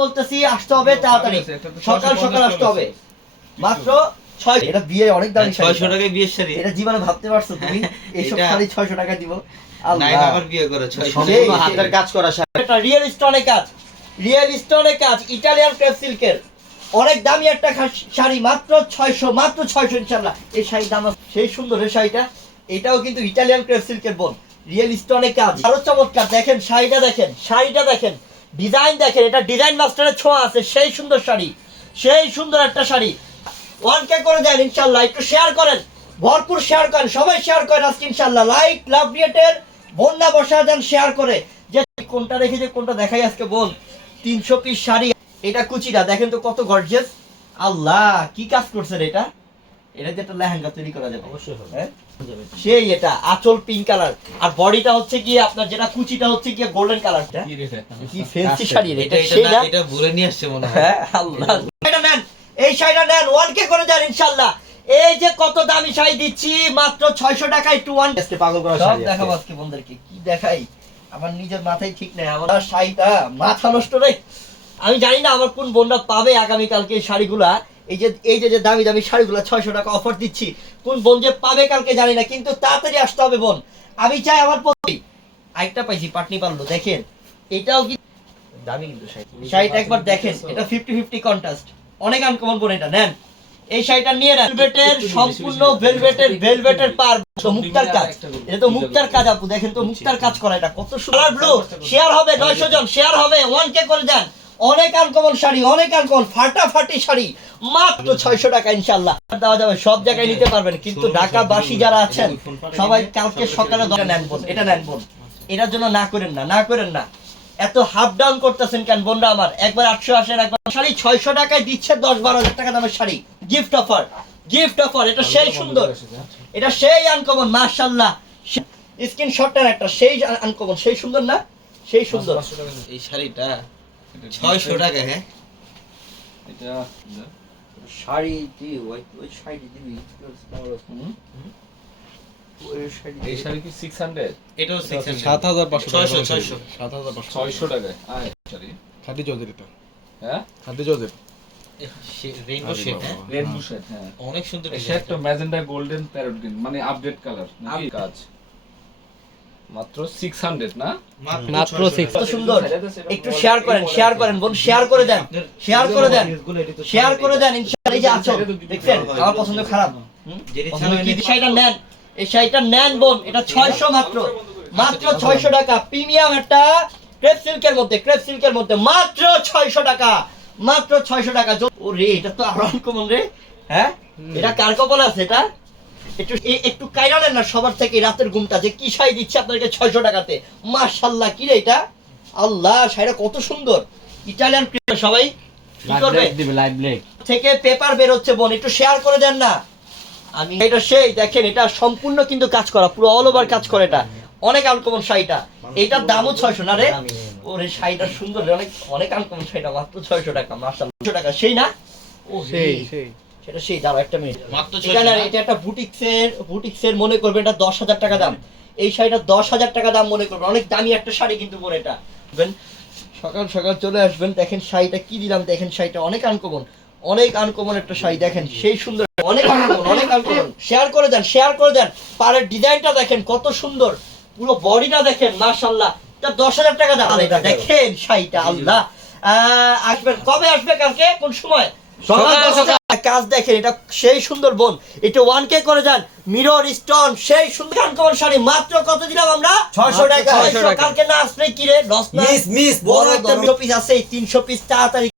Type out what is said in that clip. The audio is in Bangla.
বলতেছি আসতে হবে তাড়াতাড়ি। সকাল সকাল আসতে হবে। মাত্র ছয় এটা বিয়ে অনেক দামি ছয়শো টাকায় বিয়ের শাড়ি। এটা জীবনে ভাবতে পারছ তুমি? এইসব শাড়ি ছয়শো টাকা দিব। আবার বিয়ে করে ছয়শো সেই- সম্পূর্ণ হাতের কাজ করা শাড়ি। এটা রিয়েল স্টোনে কাজ। রিয়েল স্টোনে কাজ ইটালিয়ান ক্রেপ সিল্কের। অনেক দামি একটা শাড়ি মাত্র ছয়শো মাত্র ছয়শো ইনশাল্লাহ এই শাড়ির দাম সেই সুন্দর এই শাড়িটা। এটাও কিন্তু ইটালিয়ান ক্রেপ সিল্কের বোন। রিয়েল স্টোনে কাজ। আরও চমৎকার। দেখেন শাড়িটা দেখেন শাড়িটা দেখেন। ডিজাইন দেখেন, এটা ডিজাইন মাস্টারের ছোঁয়া আছে, সেই সুন্দর শাড়ি, সেই সুন্দর একটা শাড়ি। ওয়ান কে করে দেন ইনশাল্লাহ, একটু শেয়ার করেন, ভরপুর শেয়ার করেন, সবাই শেয়ার করেন আজকে ইনশাল্লাহ। লাইক লাভ রিয়েটের বন্যা বসা দেন শেয়ার করে। যে কোনটা রেখে যে কোনটা দেখাই আজকে বল তিনশো পিস শাড়ি, এটা কুচিটা দেখেন তো কত গর্জিয়াস আল্লাহ, কি কাজ করছেন এটা? এটা দিয়ে একটা লেহেঙ্গা তৈরি করা যাবে। অবশ্যই হবে। হ্যাঁ? সেই এটা আঁচল পিঙ্ক কালার আর বডিটা হচ্ছে গিয়ে আপনার যেটা কুচিটা হচ্ছে গিয়ে গোল্ডেন কালারটা কি ফেন্সি শাড়ি এটা এটা ভুলে নিয়ে আসছে মনে হয়। হ্যাঁ আল্লাহ। এটা নেন এই শাড়িটা নেন ওয়ান কে করে দেন ইনশাল্লাহ। এই যে কত দামি শাড়ি দিচ্ছি মাত্র ছয়শো টাকায় টু ওয়ান আজকে পাগল করা সব শাড়ি দেখাবো আজকে বন্ধুদেরকে কি দেখাই? আমার নিজের মাথায় ঠিক নেই আমার শাড়িটা মাথা নষ্ট রে। আমি জানি না আমার কোন বোনরা পাবে আগামীকালকে এই শাড়িগুলা। এই যে এই যে দামি দামি শাড়িগুলা ছয়শো টাকা অফার দিচ্ছি কোন বোন যে পাবে কালকে জানি না কিন্তু তাড়াতাড়ি আসতে হবে বোন। আমি চাই আমার প্রতি আরেকটা পাইছি পাটনি পারল দেখেন। এটাও কি দামি কিন্তু শাড়ি। শাড়িটা একবার দেখেন এটা ফিফটি ফিফটি কন্টাস্ট অনেক আনকমন বোন এটা নেন। এই শাড়িটা নিয়ে নেন। ভেলভেটের সম্পূর্ণ ভেলভেটের ভেলভেটের পার। তো মুক্তার কাজ। এটা তো মুক্তার কাজ আপু দেখেন তো মুক্তার কাজ করা এটা। কত সুন্দর ব্লু শেয়ার হবে 900 জন শেয়ার হবে 1 কে করে দেন। অনেক আনকমন শাড়ি অনেক আনকমন ফাটাফাটি শাড়ি মাত্র 600 টাকা ইনশাআল্লাহ। দেওয়া যাবে সব জায়গায় নিতে পারবেন কিন্তু ঢাকাবাসী যারা আছেন সবাই কালকে সকালে নেন বোন এটা নেন বোন। এটার জন্য না করেন না না করেন না। এত হাফ ডাউন করতেছেন কেন বোনরা আমার? একবার আটশো আসেন একবার শাড়ি ছয়শো টাকায় দিচ্ছে দশ বারো হাজার টাকা দামের sari. Gift offer gift offer এটা সেই সুন্দর। এটা সেই আনকমন মার্শাল্লাহ স্ক্রিনশটটার একটা সেই আনকমন সেই সুন্দর না? সেই সুন্দর। এই শাড়িটা ছয়শো টাকা হ্যাঁ? এটা শাড়ি দি ওই ওই শাড়ি দিবি হুম? ওই শাড়ি এই শাড়ি কি সিক্স হান্ড্রেড এটাও সিক্স সাত হাজার পাঁচশো ছয়শো ছয়শো। সাত হাজার পাঁচশো ছয়শো টাকায়? আয় শাড়ি। খাদি চৌধুরী এটা। হ্যাঁ? খাদি চৌধুরী। রেইনবো হ্যাঁ হ্যাঁ। অনেক সুন্দর ম্যাজেন্ডা গোল্ডেন প্যারট গ্রিন মানে আপডেট কালার কাজ। মাত্র সিক্স হান্ড্রেড না? মাত্র সিক্স কত সুন্দর। একটু শেয়ার করেন শেয়ার করেন বোন শেয়ার করে দেন শেয়ার করে দেন শেয়ার করে দেন ইনশাআল্লাহ এই যে আছো দেখছেন? আমার পছন্দ খারাপ। হুম? যেটি পছন্দ ছাড়া কি? এনে- শাড়িটা নেন এই শাড়িটা নেন বোন এটা ছয়শো মাত্র। মাত্র ছয়শো টাকা। প্রিমিয়াম একটা ক্রেপ সিল্কের মধ্যে ক্রেপ সিল্কের মধ্যে মাত্র ছয়শো টাকা। মাত্র ছয়শো টাকা। ও রে এটা তো আরও কমন রে। হ্যাঁ? এটা কার কপাল আছে এটা? একটু একটু কাইরা নেন না সবার থেকে রাতের ঘুমটা যে কি শাড়ি দিচ্ছে আপনাকে ছয়শো টাকাতে। মাশাল্লাহ কি রে এটা? আল্লাহ শাড়িটা কত সুন্দর। ইটালিয়ান সবাই কি করবে? থেকে পেপার বের হচ্ছে বোন একটু শেয়ার করে দেন না। আমি এটা সেই দেখেন এটা সম্পূর্ণ কিন্তু কাজ করা পুরো অল ওভার কাজ করে এটা। অনেক আনকমন শাড়িটা এটার দামও ছয়শো না রে? ওরে শাড়িটা সুন্দর অনেক অনেক আনকমন শাড়িটা মাত্র ছয়শো টাকা মাসাল টাকা সেই না? ও সেই সেই। সেটা সেই দাঁড়াও একটা মিনিট মাত্র এটা না, এটা একটা বুটিক্সের বুটিক্সের মনে করবে এটা দশ হাজার টাকা দাম। এই শাড়িটা দশ হাজার টাকা দাম মনে করবে অনেক দামি একটা শাড়ি কিন্তু বোন এটা। সকাল সকাল চলে আসবেন দেখেন শাড়িটা কি দিলাম দেখেন শাড়িটা অনেক আনকমন অনেক আনকমন একটা শাড়ি দেখেন সেই সুন্দর অনেক আনকমন অনেক আনকমন শেয়ার করে দেন শেয়ার করে দেন। পাড়ের ডিজাইনটা দেখেন কত সুন্দর। পুরো বডিটা দেখেন মাশাল্লাহ এটা দশ হাজার টাকা দাম। এটা দেখেন শাড়িটা আল্লাহ। আহ, আসবেন। কবে আসবে কালকে? কোন সময়? সকাল সকাল। কাজ দেখেন এটা সেই সুন্দর বোন। এটা ওয়ান কে করে যান। মিরর স্টোন সেই সুন্দর কোন শাড়ি। মাত্র কত দিলাম আমরা? ছয়শো টাকা। 600 টাকা। কালকে না আসলে কি রে? লস না? মিস মিস বড় একটা পিস আছে তিনশো পিস তাড়াতাড়ি